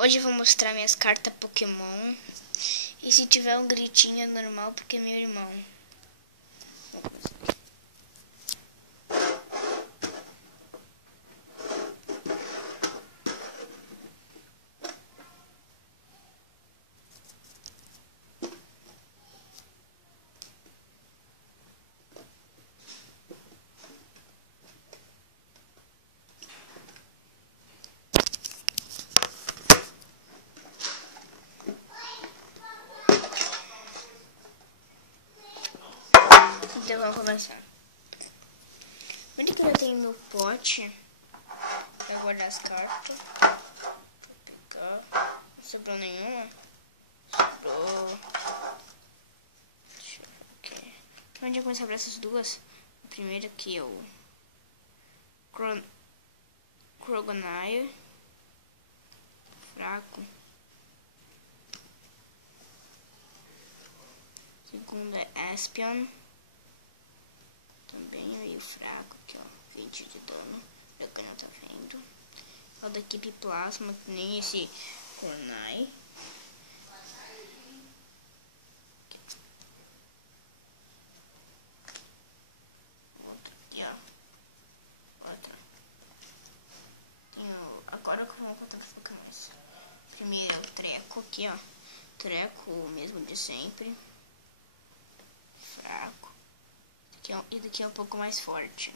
Hoje eu vou mostrar minhas cartas Pokémon. E se tiver um gritinho é normal porque é meu irmão. Então vamos começar. Onde que eu tenho meu pote? Vou guardar as cartas. Pegar. Não sobrou nenhuma? Sobrou. Deixa eu ver aqui. Onde eu começar a abrir essas duas? A primeira aqui é o Crogonile. Fraco. Segunda é Espion. Também meio fraco aqui, ó. 20 de dano. Pra quem não tá vendo. O da equipe Plasma, que nem esse Cornai. Outro aqui, ó. Outra. Agora eu vou contar os Pokémons. Primeiro é o Treco aqui, ó. Treco, o mesmo de sempre. Fraco. E daqui é um pouco mais forte.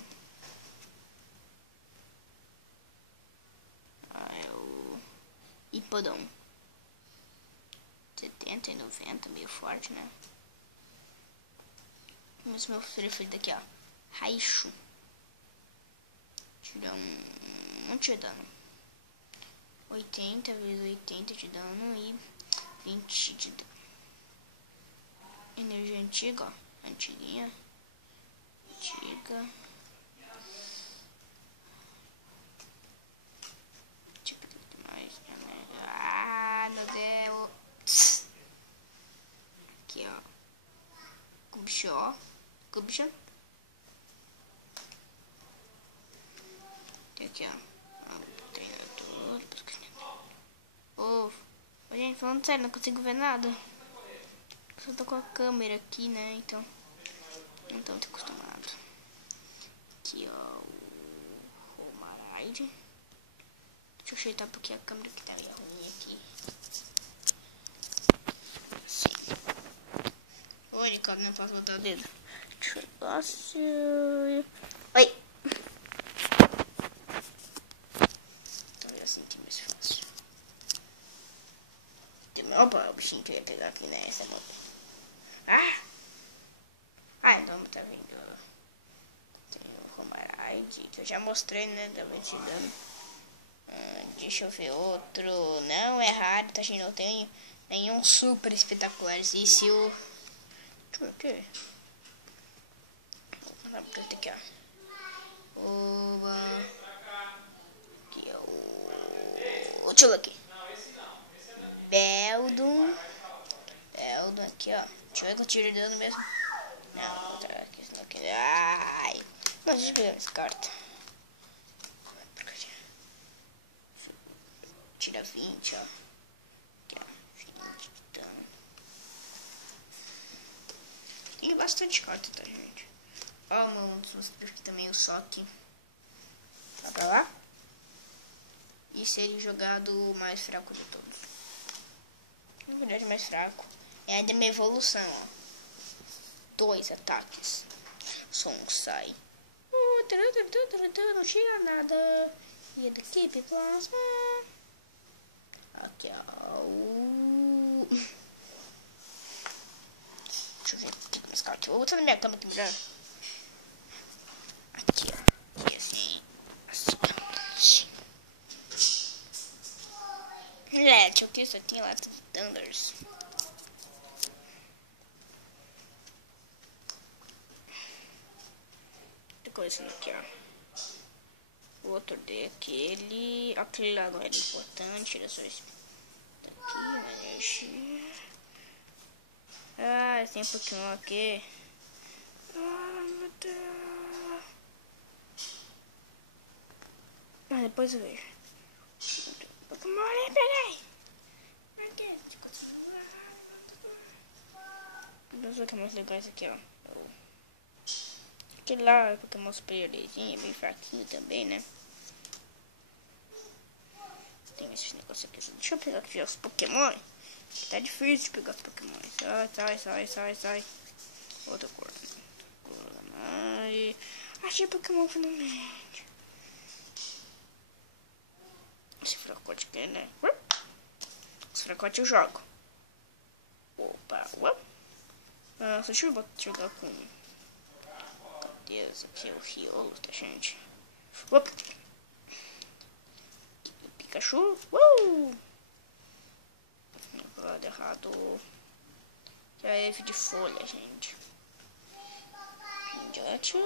É o Hippowdon. 70 e 90, meio forte, né? Mas meu preferido aqui, ó. Raichu. Tira um monte de dano. 80 vezes 80 de dano e 20 de dano. Energia antiga, ó. Antiguinha. Antiga. Tipo, mais. Ah, meu Deus. Aqui, ó. Cubishó. Tem aqui, ó. O treinador. Gente, falando sério, não consigo ver nada. Só tô com a câmera aqui, né? Então, não tô muito acostumado. Aqui, ó. O Romaride. Deixa eu ajeitar porque a câmera que tá meio ruim aqui. Assim. Oi, Ricardo, não posso botar o dedo. Deixa eu ver. Oi. Então é assim que é mais fácil. Opa, o bichinho que eu ia pegar aqui nessa mão. Então tá vendo. Tem o Romaride, que eu já mostrei, né? Da esse dano. Deixa eu ver outro. Não é raro, tá achando? Eu tenho nenhum super espetacular. E se o. Deixa eu ver o quê? Vou passar por aqui, ó. Aqui é o. Deixa eu ver aqui. Beldum aqui, ó. Deixa eu ver que eu tiro dano mesmo. Não, vou botar aqui, senão aqui. Ai! Não, deixa eu pegar essa carta. Tira 20, ó. Aqui, ó. 20 de dano. Tem bastante carta, tá, gente? Ó, um dos aqui também, o Sock. Tá pra lá? E seria jogado o mais fraco de todos. Na verdade, mais fraco. É ainda minha evolução, ó. 2 ataques. Som sai. Não tira nada. E é da equipe Plasma. Aqui, ó. Deixa eu ver aqui com as cartas. Vou botar na minha cama aqui melhor. Aqui, ó. E assim. Deixa eu ver se eu tenho lá Thunders. Coisa aqui, ó. O outro daquele. Aquele lá não era importante. Era só esse daqui, uma energia. Tem um Pokémon aqui. Meu Deus. Depois eu vejo. Pokémon ali, peguei. Os Pokémons legais aqui, ó. Aquele lá é Pokémon superiorzinho, é bem fraquinho também, né? Tem esse negócio aqui. Deixa eu pegar aqui os Pokémon. Tá difícil de pegar os Pokémon. Sai. Outra cor. Ai, achei Pokémon finalmente. Esse fracote aqui, né? Esse fracote eu jogo. Opa, deixa eu jogar com... Cadê esse aqui? É o Riolo, tá, gente? Pikachu. No lado errado. Já é de folha, gente. Pidgeotto.